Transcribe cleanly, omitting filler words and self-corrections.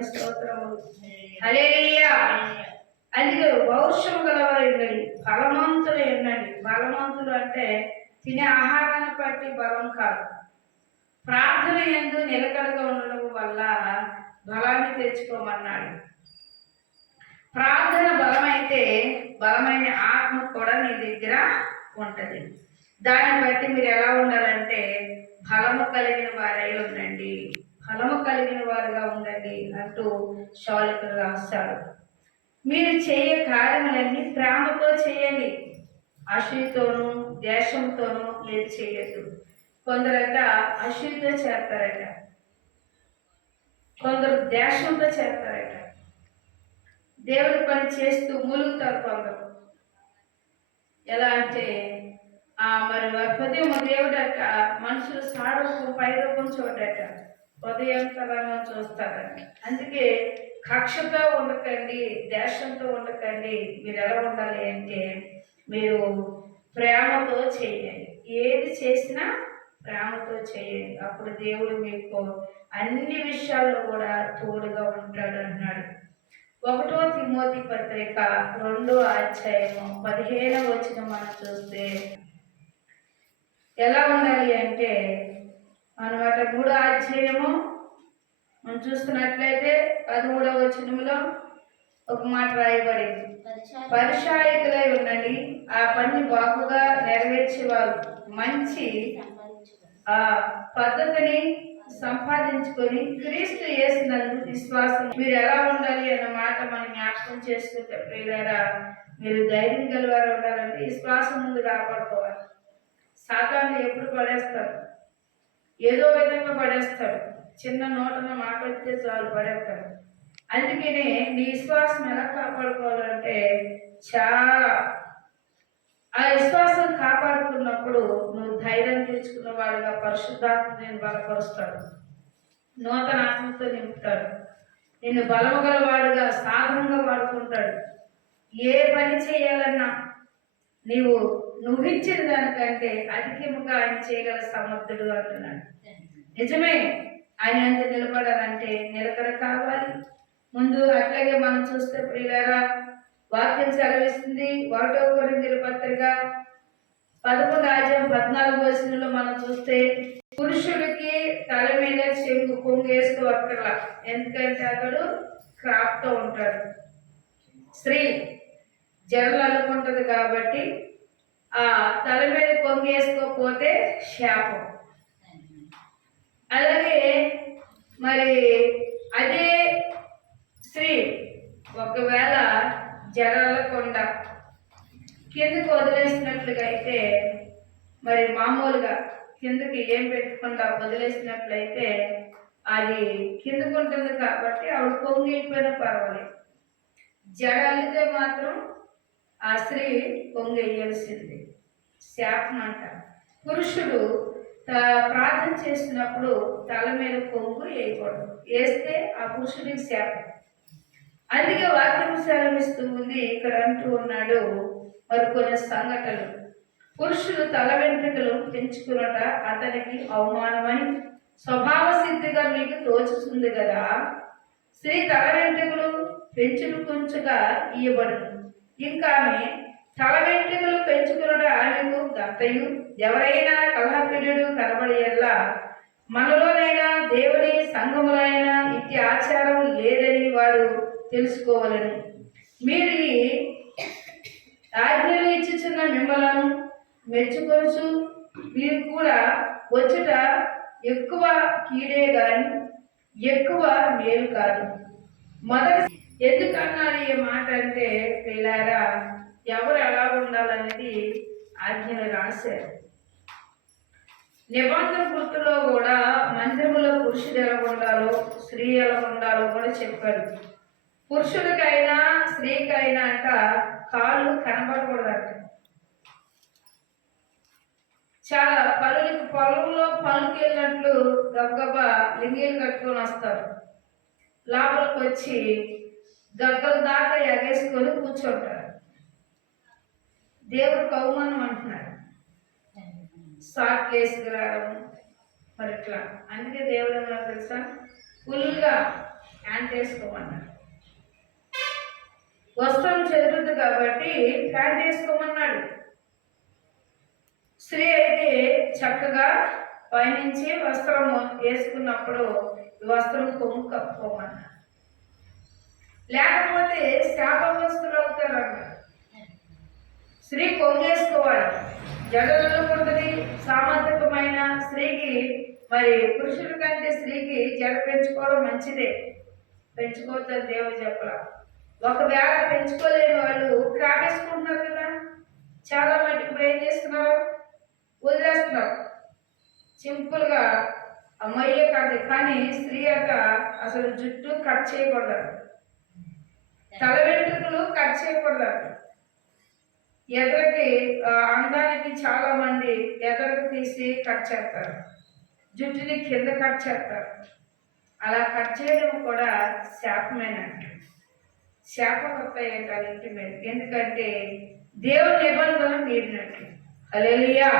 దేవుని స్తోత్రములు. హల్లెలూయా. అందుకే పౌరుషం గలవారు ఉండండి, బలవంతులు ఉండండి. బలవంతులు అంటే తినే ఆహారాన్ని బట్టి బలం కాదు, ప్రార్థన యందు నిలకడగా ఉండడం వల్ల బలాన్ని తెచ్చుకోమన్నాడు. ప్రార్థన బలమైతే బలమైన ఆత్మ కూడా నీ దగ్గర ఉంటుంది. దాన్ని బట్టి మీరు ఎలా ఉండాలంటే బలము కలిగిన వారై ఉండండి, బలము కలిగిన వారుగా ఉండండి అంటూ శౌలికులు రాస్తాడు. మీరు చేయే కార్యములన్నీ ప్రేమతో చేయండి, అసూయతోనూ ద్వేషంతోనూ మీరు చేయొద్దు. కొందరట అసూయతో చేస్తారట, కొందరు ద్వేషంతో చేస్తారట. దేవుడి పని చేస్తూ మూలుగుతారు కొందరు. ఎలా అంటే మరి ఉదయం దేవుడట మనుషులు సారూపం పైరూపం చూడట, ఉదయంతరంగా చూస్తారట. అందుకే కక్షతో ఉండకండి, దేశంతో ఉండకండి. మీరు ఎలా ఉండాలి అంటే మీరు ప్రేమతో చేయండి, ఏది చేసినా ప్రేమతో చేయండి. అప్పుడు దేవుడు మీకు అన్ని విషయాల్లో కూడా తోడుగా ఉంటాడు అన్నాడు. 1 తిమోతి పత్రిక 2వ అధ్యాయము 15వ వచనం మనం చూస్తే ఎలా ఉండాలి అంటే అన్నమాట. 3వ అధ్యాయము మనం చూస్తున్నట్లయితే 13వ వచనంలో ఒక మాట రాయబడింది, పరిచాయకులై ఉండండి, ఆ పని బాగుగా నెరవేర్చేవారు, మంచి పద్ధతిని సంపాదించుకొని క్రీస్తు యేసునందు విశ్వాసం. మీరు ఎలా ఉండాలి అన్న మాట మనం జ్ఞాపకం చేసుకుంటే ప్రియులారా, మీరు ధైర్యం గలవారు ఉండాలంటే విశ్వాసం ముందు కాపాడుకోవాలి. సాతాను ఎప్పుడు పడేస్తాడు, ఏదో విధంగా పడేస్తాడు. చిన్న నోటన మాట్లాడితే చాలు పడేస్తాడు. అందుకనే నీ విశ్వాసం ఎలా కాపాడుకోవాలంటే చాలా ఆ విశ్వాసం కాపాడుకున్నప్పుడు నువ్వు ధైర్యం తెచ్చుకున్న వాడిగా పరిశుద్ధాత్మ నేను బలపరుస్తాడు, నూతన ఆత్మతో నింపుతాడు, నిన్ను బలము గల వాడుగా సాధనంగా వాడుకుంటాడు. ఏ పని చేయాలన్నా నువ్వు ఇచ్చిన దానికంటే అధికముగా ఆయన చేయగల సమర్థుడు అంటున్నాడు. నిజమే, ఆయన ఎంత నిలబడాలంటే నిలకడ కావాలి ముందు. అట్లాగే మనం చూస్తే ప్రియులారా, వాక్యం సెలవిస్తుంది 1 కొరింథీయుల పత్రిక 11వ అధ్యాయం 14వ వచనంలో మనం చూస్తే పురుషుడికి తల మీద చెంగు కొంగేస్తూ అక్కర్లా, ఎందుకంటే అతడు క్రాప్తో ఉంటాడు. స్త్రీ జడలు అల్లుకుంటది కాబట్టి ఆ తల మీద కొంగేసుకోకపోతే శాపం. అలాగే మరి అదే స్త్రీ ఒకవేళ జడలకుండా కిందకి వదిలేసినట్లుగా అయితే, మరి మామూలుగా కిందకి ఏం పెట్టకుండా వదిలేసినట్లయితే అది కిందకు ఉంటుంది కాబట్టి ఆవిడ పొంగిపోయినా పర్వాలేదు. జడ అల్లితే మాత్రం ఆ స్త్రీ పొంగేయాల్సింది, శాపం అంట. పురుషుడు ప్రార్థన చేసినప్పుడు తల మీద కొంగు వేయకూడదు, వేస్తే ఆ పురుషుడికి శాపం. అందుకే వాక్యం సెలవిస్తూ ఉంది, ఇక్కడ అంటూ ఉన్నాడు మరి కొన్ని సంఘటనలు. పురుషుడు తల వెంట్రుకలు పెంచుకున్నట అతనికి అవమానమని స్వభావ సిద్ధిగా మీకు తోచుతుంది కదా. స్త్రీ తల వెంట్రుకలు పెంచుకు కొంచెంగా ఇయ్యబడును, ఇంకా ఆమె తల వెంట్రుకలు పెంచుకున్నట ఆమెకు గంతయు. ఎవరైనా కలహప్రియుడు కనబడేలా మనలోనైనా దేవుని సంఘములైనా ఇట్టి ఆచారం లేదని వాడు తెలుసుకోవాలని. మీరు ఈ ఆజ్ఞలు ఇచ్చుచున్న మిమ్మలను మెచ్చుకోవచ్చు, మీరు కూడా వచ్చుట ఎక్కువ కీడే గాని ఎక్కువ మేలు కాదు. మొదటి ఎందుకన్నారు ఈ మాట అంటే పిల్లారా, ఎవరు ఎలా ఉండాలనేది ఆజ్ఞలు రాశారు. నిబంధన గుర్తులో కూడా మందిరములో పురుషుడు ఎలా ఉండాలో స్త్రీ ఎలా ఉండాలో కూడా చెప్పారు. పురుషుడికైనా స్త్రీకైనా అంట కాళ్ళు కనబడకూడదంట. చాలా పొలంలో పనులకి వెళ్ళినట్లు గబగబా లింగీలు కట్టుకొని వస్తారు, లోపలికి వచ్చి గగ్గల దాకా ఎగేసుకొని కూర్చుంటారు. దేవుడు కౌమానం అంటున్నాడు, షార్ట్ వేసుకురావడం మరి ఇట్లా. అందుకే దేవుడు ఏమన్నా తెలుసా, ఫుల్గా ప్యాంట్ వేసుకోమన్నాడు. వస్త్రం చెదురుద్దు కాబట్టి ప్యాంట్ వేసుకోమన్నాడు. స్త్రీ అయితే చక్కగా పైనుంచి వస్త్రం వేసుకున్నప్పుడు వస్త్రం కొంగు కప్పుకోమన్నాడు. లేకపోతే శాపగ్రస్తులు అవుతారన్నాడు. స్త్రీ కొంగేసుకోవాలి, జడలుకుంటుంది. సామర్థ్యమైన స్త్రీకి మరి పురుషుల కంటే స్త్రీకి జడ పెంచుకోవడం మంచిదే. పెంచుకోవద్దని దేవుడు చెప్పరా. ఒకవేళ పెంచుకోలేని వాళ్ళు క్రాపేసుకుంటున్నారు కదా. చాలా మటుకు ఇప్పుడు ఏం చేస్తున్నారు, వదిలేస్తున్నారు. సింపుల్గా అమ్మయ్యే కాదు. కానీ స్త్రీ అట అసలు జుట్టు కట్ చేయకూడదు, తల వెంట్రుకలు కట్ చేయకూడదు. ఎదరికి అందానికి చాలా మంది ఎదరికి తీసి కట్ చేస్తారు, జుట్టుని కింద కట్ చేస్తారు. అలా కట్ చేయడం కూడా శాపమేనంట. శాపం వస్తాయి ఇంటి మీద. ఎందుకంటే దేవుని నిబంధన మీరినట్టు. హల్లెలూయా.